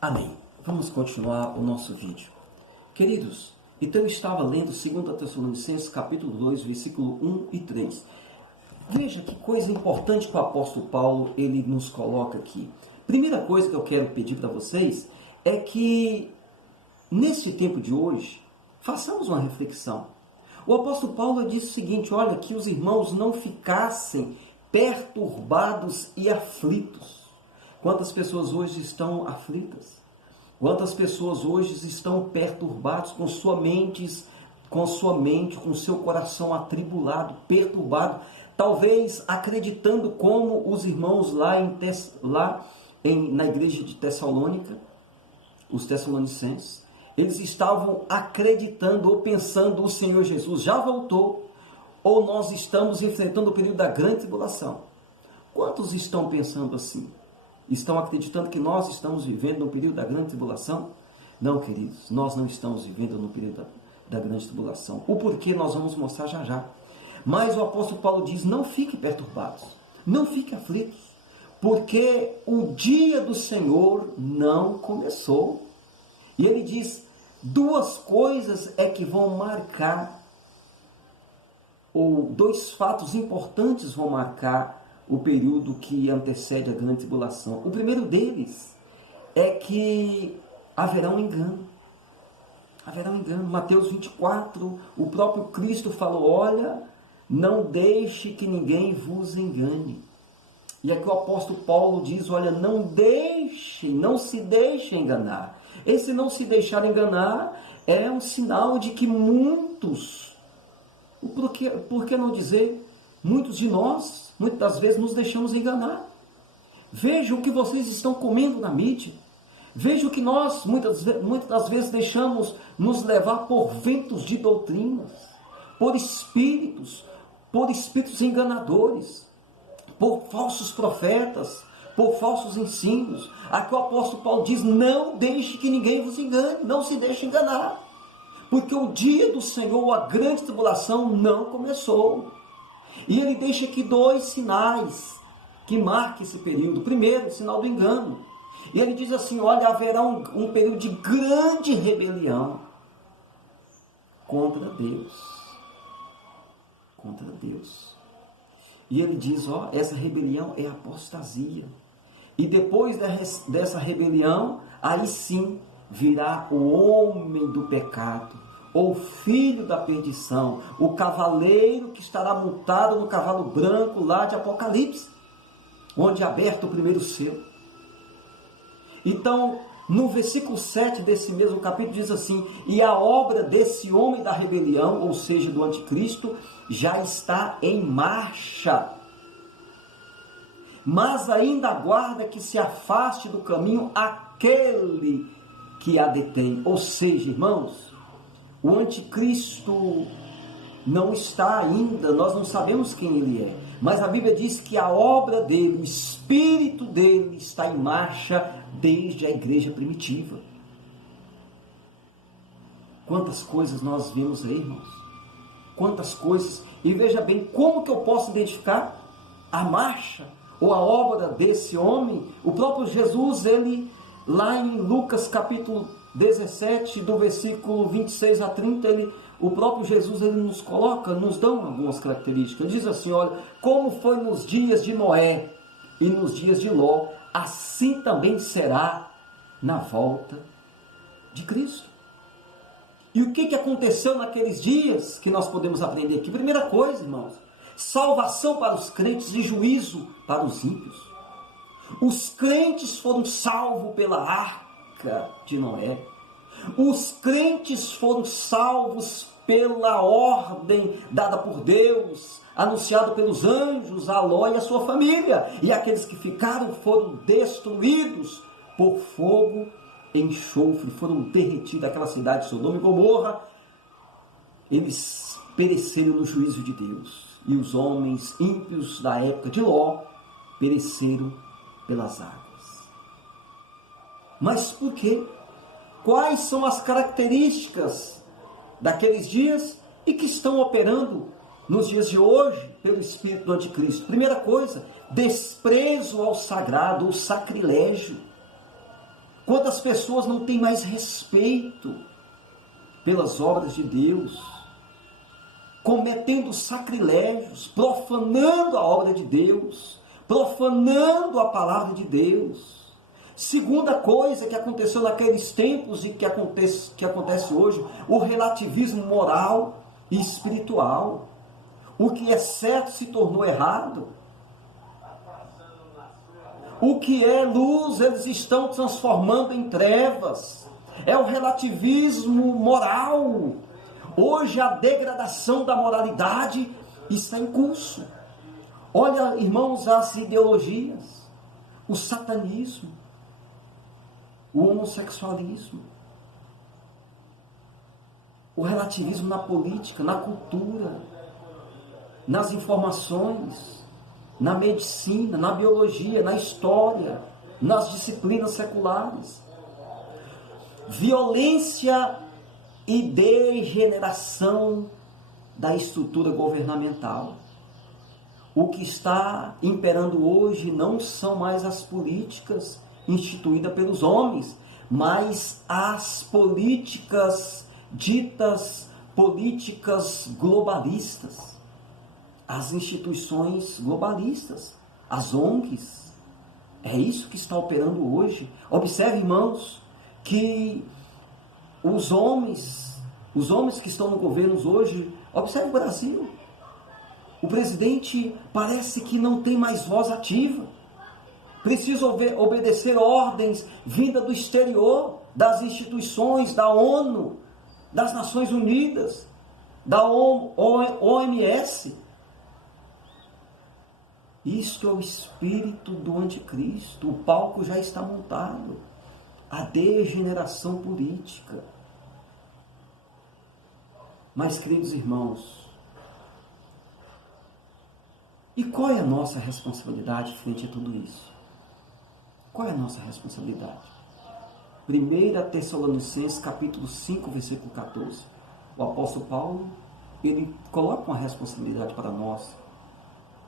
Amém. Vamos continuar o nosso vídeo. Queridos, então eu estava lendo 2 Tessalonicenses capítulo 2, versículo 1 e 3. Veja que coisa importante que o apóstolo Paulo ele nos coloca aqui. Primeira coisa que eu quero pedir para vocês é que, nesse tempo de hoje, façamos uma reflexão. O apóstolo Paulo disse o seguinte, olha, que os irmãos não ficassem perturbados e aflitos. Quantas pessoas hoje estão aflitas? Quantas pessoas hoje estão perturbadas com sua mente, com seu coração atribulado, perturbado, talvez acreditando como os irmãos na igreja de Tessalônica, os tessalonicenses, eles estavam acreditando ou pensando o Senhor Jesus já voltou, ou nós estamos enfrentando o período da grande tribulação. Quantos estão pensando assim? Estão acreditando que nós estamos vivendo no período da grande tribulação? Não, queridos, nós não estamos vivendo no período da grande tribulação. O porquê nós vamos mostrar já já. Mas o apóstolo Paulo diz, não fiquem perturbados, não fiquem aflitos, porque o dia do Senhor não começou. E ele diz, duas coisas é que vão marcar, ou dois fatos importantes vão marcar o período que antecede a grande tribulação. O primeiro deles é que haverá um engano. Haverá um engano. Mateus 24, o próprio Cristo falou, olha, não deixe que ninguém vos engane. E aqui o apóstolo Paulo diz, olha, não se deixe enganar. Esse não se deixar enganar é um sinal de que muitos, por que não dizer, muitos de nós, muitas das vezes nos deixamos enganar. Veja o que vocês estão comendo na mídia. Veja o que nós, muitas das vezes, deixamos nos levar por ventos de doutrinas, por espíritos enganadores, por falsos profetas, por falsos ensinos. Aqui o apóstolo Paulo diz, não deixe que ninguém vos engane, não se deixe enganar, porque o dia do Senhor, a grande tribulação, não começou. E ele deixa aqui dois sinais que marquem esse período. Primeiro, o sinal do engano. E ele diz assim, olha, haverá um período de grande rebelião contra Deus. Contra Deus. E ele diz, ó, essa rebelião é apostasia. E depois dessa rebelião, aí sim virá o homem do pecado, ou filho da perdição, o cavaleiro que estará montado no cavalo branco lá de Apocalipse, onde é aberto o primeiro selo. Então, no versículo 7 desse mesmo capítulo diz assim, e a obra desse homem da rebelião, ou seja, do anticristo, já está em marcha, mas ainda aguarda que se afaste do caminho aquele que a detém. Ou seja, irmãos, o anticristo não está ainda, nós não sabemos quem ele é, mas a Bíblia diz que a obra dele, o espírito dele está em marcha desde a igreja primitiva. Quantas coisas nós vemos aí, irmãos? Quantas coisas. E veja bem, como que eu posso identificar a marcha ou a obra desse homem? O próprio Jesus, ele, lá em Lucas capítulo 17, do versículo 26 a 30, o próprio Jesus, ele nos coloca, nos dá algumas características. Ele diz assim, olha, como foi nos dias de Noé e nos dias de Ló, assim também será na volta de Cristo. E o que aconteceu naqueles dias que nós podemos aprender aqui? Primeira coisa, irmãos, salvação para os crentes e juízo para os ímpios. Os crentes foram salvos pela arca de Noé. Os crentes foram salvos pela ordem dada por Deus, anunciado pelos anjos a Ló e a sua família. E aqueles que ficaram foram destruídos por fogo e enxofre, foram derretidos daquela cidade de Sodoma e Gomorra. Eles pereceram no juízo de Deus. E os homens ímpios da época de Ló pereceram pelas águas. Mas por quê? Quais são as características daqueles dias e que estão operando nos dias de hoje pelo espírito do anticristo? Primeira coisa, desprezo ao sagrado, o sacrilégio. Quantas pessoas não têm mais respeito pelas obras de Deus, cometendo sacrilégios, profanando a obra de Deus, profanando a palavra de Deus. Segunda coisa que aconteceu naqueles tempos e que acontece hoje, o relativismo moral e espiritual. O que é certo se tornou errado. O que é luz, eles estão transformando em trevas. É o relativismo moral. Hoje a degradação da moralidade está em curso. Olha, irmãos, as ideologias, o satanismo, o homossexualismo, o relativismo na política, na cultura, nas informações, na medicina, na biologia, na história, nas disciplinas seculares. Violência e degeneração da estrutura governamental. O que está imperando hoje não são mais as políticas instituídas pelos homens, mas as políticas ditas políticas globalistas, as instituições globalistas, as ONGs. É isso que está operando hoje. Observe, irmãos, que os homens que estão no governo hoje, observe o Brasil. O presidente parece que não tem mais voz ativa. Precisa obedecer ordens vindas do exterior, das instituições, da ONU, das Nações Unidas, da OMS. Isto é o espírito do anticristo. O palco já está montado. A degeneração política. Mas, queridos irmãos, e qual é a nossa responsabilidade frente a tudo isso? Qual é a nossa responsabilidade? 1 Tessalonicenses capítulo 5, versículo 14. O apóstolo Paulo, ele coloca uma responsabilidade para nós.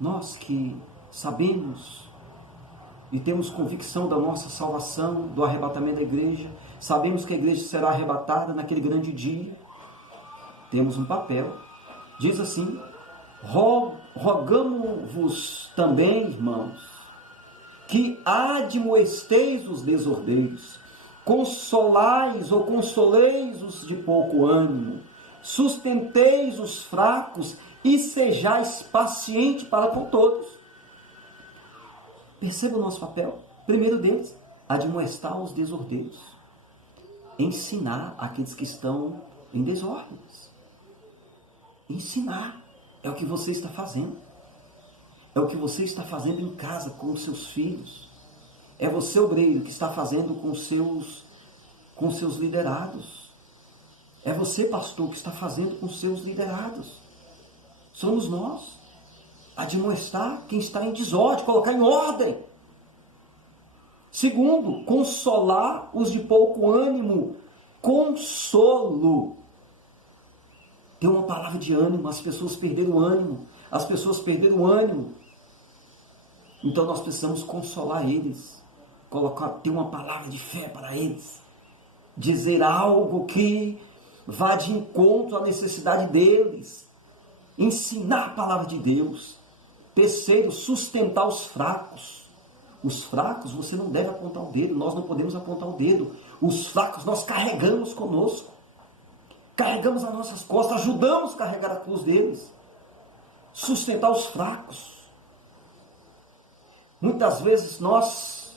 Nós que sabemos e temos convicção da nossa salvação, do arrebatamento da igreja, sabemos que a igreja será arrebatada naquele grande dia, temos um papel. Diz assim: rogamo-vos também, irmãos, que admoesteis os desordeiros, consolais ou consoleis os de pouco ânimo, sustenteis os fracos e sejais pacientes para com todos. Perceba o nosso papel. Primeiro deles, admoestar os desordeiros, ensinar aqueles que estão em desordens. Ensinar é o que você está fazendo. É o que você está fazendo em casa com os seus filhos. É você, obreiro, que está fazendo com os seus liderados. É você, pastor, que está fazendo com os seus liderados. Somos nós. Admoestar quem está em desordem, colocar em ordem. Segundo, consolar os de pouco ânimo. Consolo. Tem uma palavra de ânimo. As pessoas perderam o ânimo. As pessoas perderam o ânimo. Então nós precisamos consolar eles. Ter uma palavra de fé para eles. Dizer algo que vá de encontro à necessidade deles. Ensinar a palavra de Deus. Terceiro, sustentar os fracos. Os fracos, você não deve apontar o dedo. Nós não podemos apontar o dedo. Os fracos nós carregamos conosco. Carregamos as nossas costas. Ajudamos a carregar a cruz deles. Sustentar os fracos. Muitas vezes nós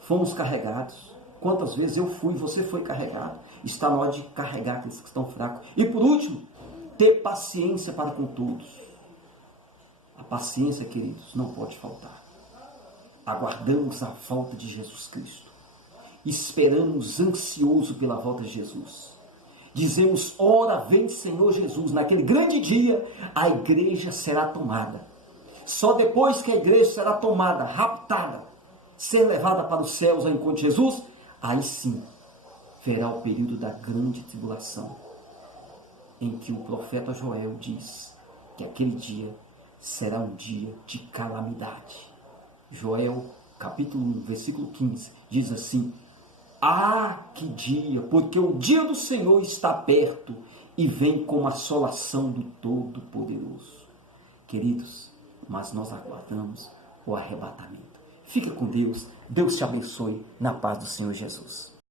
fomos carregados. Quantas vezes eu fui, você foi carregado. Está na hora de carregar aqueles que estão fracos. E por último, ter paciência para com todos. A paciência, queridos, não pode faltar. Aguardamos a volta de Jesus Cristo. Esperamos ansioso pela volta de Jesus. Dizemos: ora vem Senhor Jesus. Naquele grande dia, a igreja será tomada. Só depois que a igreja será tomada, raptada, ser levada para os céus ao encontro de Jesus, aí sim, verá o período da grande tribulação, em que o profeta Joel diz que aquele dia será um dia de calamidade. Joel, capítulo 1, versículo 15, diz assim: Ah, que dia! Porque o dia do Senhor está perto e vem com a assolação do Todo-Poderoso. Queridos, mas nós aguardamos o arrebatamento. Fica com Deus. Deus te abençoe na paz do Senhor Jesus.